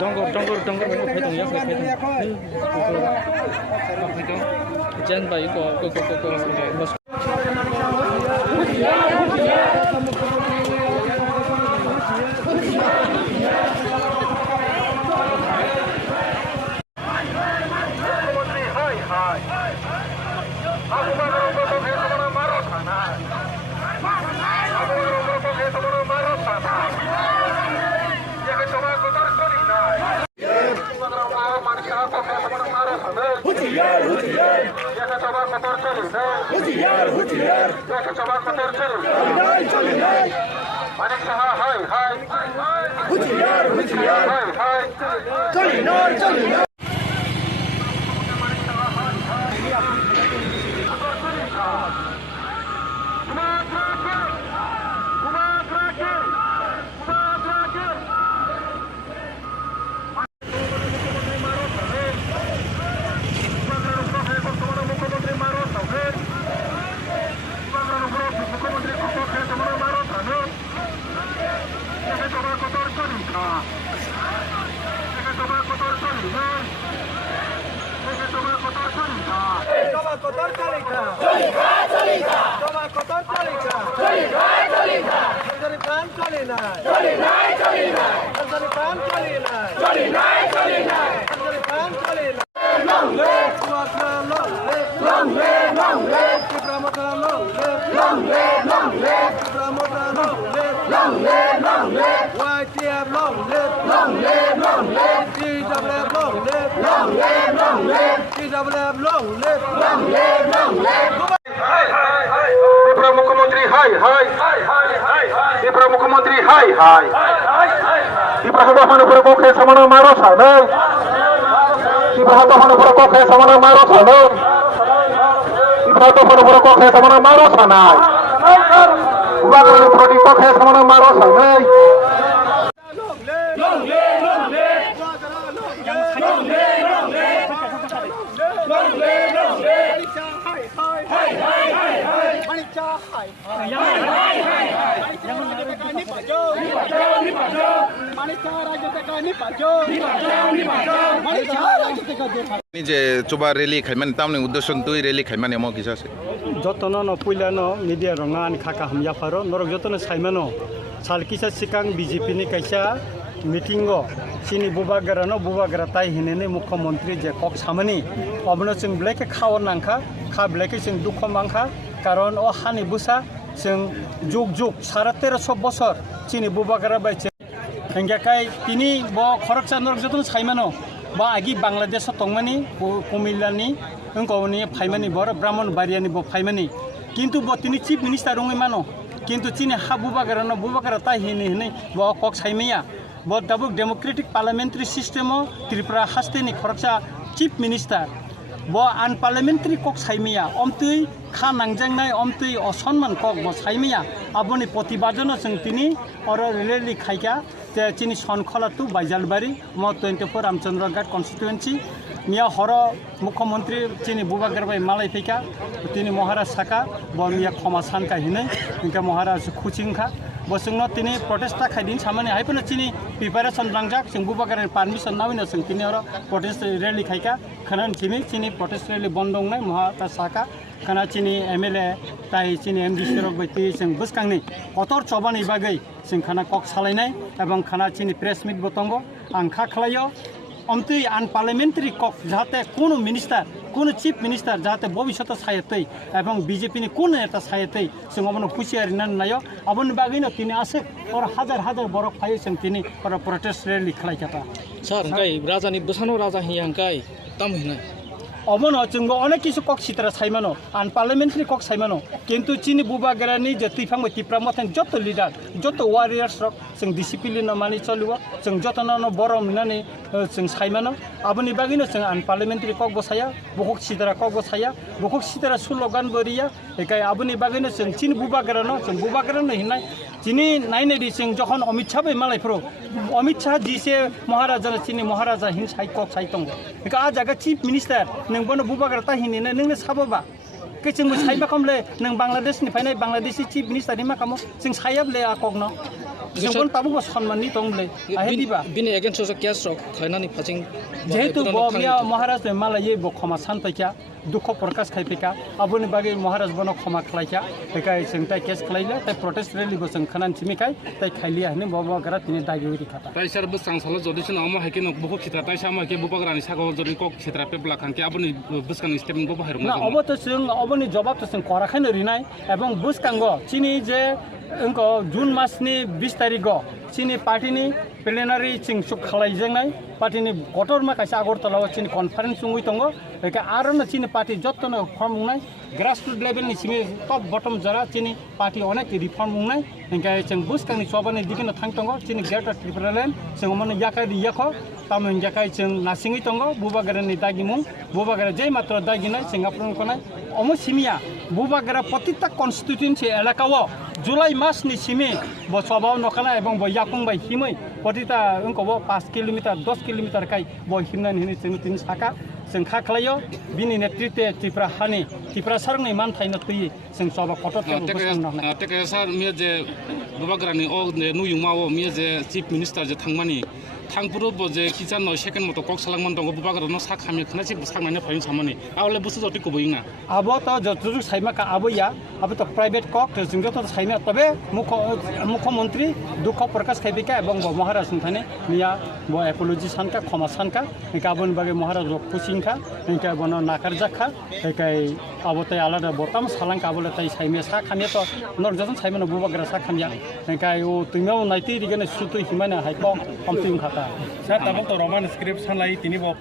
Dongor phải đồng nhất phải dân bảy có মুখ্যমন্ত্রী high high Tripura মুখ্যমন্ত্রী high high Tripura তখন উপরে পক্ষে সমান মারো সামনে ত্রিপুরা তখন উপরে পক্ষে সমান মারো সামনে ত্রিপুরা তখন উপরে পক্ষে সমান মারো সানাই উবাগের প্রতি পক্ষে সমান মারো সামনে যে চোবা রেলি খাইমান তামনি উদ্দেশ্য তুই রেলি খাইমান এমন কিছু আছে যতন পুইলানো মিডিয়া রঙা আনি খাকা হাময়া ফারো নরক যতন সাইমানো সালকিসা সিকাং বিজেপি नि কাইসা মিটিংও চিনি বুবাগারা তাই হিনেনে মুখ্যমন্ত্রী যে কক সামনি অবনো जों ব্লেকে খাওয়ার নাংখা খা ব্লেকে जों দুঃখ মাংখা কারণ ও হানি বুসা जों जुग सारा 1300 বছর চিনি বুবাগারা বাইছে হেঙ্গাকাই তিনি ব খরকচা নরক যতন সাইমানো বা আগে বাংলাদেশ তংমানি কুমিল্লানি গৌনি ফাইমানি बर ব্রাহ্মণবাড়িয়ানি ব ফাইমানি কিন্তু ব তিনি চিফ মিনিস্টার রঙে মানো কিন্তু চিনি হা বুবাগারা তাই হিনে ব কক সাইমাইয়া ব दाबुक डेमोक्रेटिक पार्लियामेंट्री सिस्टेमो त्रिपुरा हास्तेनि खरकसा चिफ मिनिस्टार ब आनपार्लियामेंट्री कक साइमिया अमतुई खा नांजांनाय अमतुई असन्मान कक ब साइमिया आबनि प्रतिबादनो जों तिनि और रेली खाइका जे चिनि सनखलातु बाइजालबारि म 24 रामचंद्र घाट कन्स्टिट्युएन्सी मिया हर मुख्यमंत्री चिनि बुबागारबाय मालाय फैका तिनि महाराज साका ब मिया खमा सानका हिने इनका महाराज खुचिंखा बसंनो तिनि प्रोटेस्टा खाइदिन सामाने हाइपनो चिनि प्रिपारेशन लांजाक जों बुबागारनि परमिशन नाविनो जों तिनि और प्रोटेस्ट रेली खाइका खनान चिनि प्रोटेस्ट रेली बन्दंनाय महाराज साका खना चिनि एमएलए ताइ चिनि एमडी सेरक बायदि जों बसखांनि कतर चबानि बागै जों खाना कक सालायनाय एबं खाना चिनि प्रेस मिट बतंगो आं खा खालायो अमतुई आनपार्लियामेंट्री कक जाहाते कोनो मिनिस्टार कोनो चिफ मिनिस्टार जाहाते भविष्यत सायतै एबं बीजेपी कोनो नेता सायतै जों अबनो खुसियारि नायो अबनो बागैनो तिनि आसे और हाजार बरक फायो जों तिनि और प्रोटेस्ट रेली खालायखाता सार अंकाय राजानि बसानो राजा हिया अंकाय ताम हिनाय अबनो जोंबो अनेक किसु कक सितरा साइमानो आनपार्लियामेंट्री कक साइमानो किन्तु चिनि बुबागारानि जे तिफांबो तिफ्रामथां जत लिडार जत वारियार्स रक जों डिसिप्लिन मानि चलिबो जों जतनानो बरम नानि जों साइमानो आबनि बागैनो जों आनपार्लियामेंट्री कक बसाया बखक सितरा स्लोगान बरिया एकाय आबनि बागैनो जों चिनि बुबागारानो हिनाय चिनि नायनायदि जों जखन अमित शाह बाय मालायफ्रो अमित शाह जिसे महाराजा चिनि महाराजा हिन साइ कक साइ दङ एका आ जागा चीफ मिनिस्टार नोंबोनो बुबागारा ताहिनिनो नोंनो साबोबा के जोंबो साइबा खमले नों बांलादेशनिफ्राय बांलादेशि चीफ मिनिस्टारनि मा खामो जों सायाबले आ ककनो जोंबो ताबुक सम्माननि तंले आहे दिबा बिनि एगेन्स्ट केस रक खायनानि फाजिं जेहेतु मिया महाराज मालाये बो क्षमा सानफैका दुख प्रकाश खायफैका आबोनि बागै महाराज बनो क्षमा खालायका बेखाय जों ताइ केस खालायला ताइ प्रोटेस्ट रैली बो जों खानान सिमिखाय ताइ खायलिया हने बबा गरा तिनि दागिरि खाता ताइ सर बसां साल जदिसन अमा हायके न बहु खिता ताइ सामा के बुबाग्रानि सागाव जदि कक क्षेत्र पेबला खानके आबोनि बसकान स्टेटमेन्ट बो बाहेर ना अब तो जों अबोनि जवाब तो जों कराखायनो रिनाय एवं बुसकांगो चिनि जे अंको जून मासनि 20 तारिख चिनि पार्टीनि प्लेनारि चिं सुख खालायजेंनाय पार्टीनि गटर माखासे आगरतलाव चिनि कन्फारेन्स सुंगुइ दंगो बेका आरो चिनि पार्टी जत्तनो फर्म मुंनाय ग्रासरुट लेभेलनि सिमि टप बटम जरा चिनि पार्टी अनेक रिफर्म मुंनाय इंका जों बुसकांनि सबानि दिगनो थां दंगो चिनि ग्रेटर त्रिपुरालेण्ड जों मन याकाय याखो तामन याकाय जों नासिङै दंगो बुबागरानि दागिमुं बुबागरा जै मात्र दागिनाय सिंगापुरनि कोनाय अमु सिमिया बुबागरा प्रतिटा कन्स्टिट्युएन्सि एलाकाव जुलाई मासनि सिमि ब सबाव नखाना एवं ब याकुंबाय हिमै प्रतिटा अंको 5 किलोमिटार 10 किलोमिटार काय ब हिमनानि हिनि जों तिन साका जों खाख्लायो बिनि नेतृत्वे त्रिपुरा हानि त्रिपुरा सरनि मान थाइनो तुइ जों सबा कटक टेके सर मिया जे बुबाग्रानि ओ नुयुमाव मिया जे चीफ मिनिस्टर जे थांमानि थांपुरो ब जे किसान न सेकेन्ड मतो कक सालांमान दंगो बुबाग्रा न सा खामि खना सि सांनानै फाइन सामानि आवले बुसु जति कोबइना अब त जतुरु साइमा का आबैया अब त प्राइवेट कक जों जत साइना तबे मुख्यमंत्री दुख प्रकाश खायबिका एवं महाराज थाने मिया ब एपोलॉजी सानका क्षमा सानका गाबोन बागे महाराज खुसिंखा इनका बनो नाकार जाखा एकाय अबतै आलादा बतम सालां काबले तै साइमे सा खाने त नर जतन साइमे बुबाग्रा सा खानिया एकाय ओ तुइमाव नाइति दिगने सुतु हिमाना हाइको हमतिं खाता सर तब तो रोमान स्क्रिप्ट सानलाय तिनी बो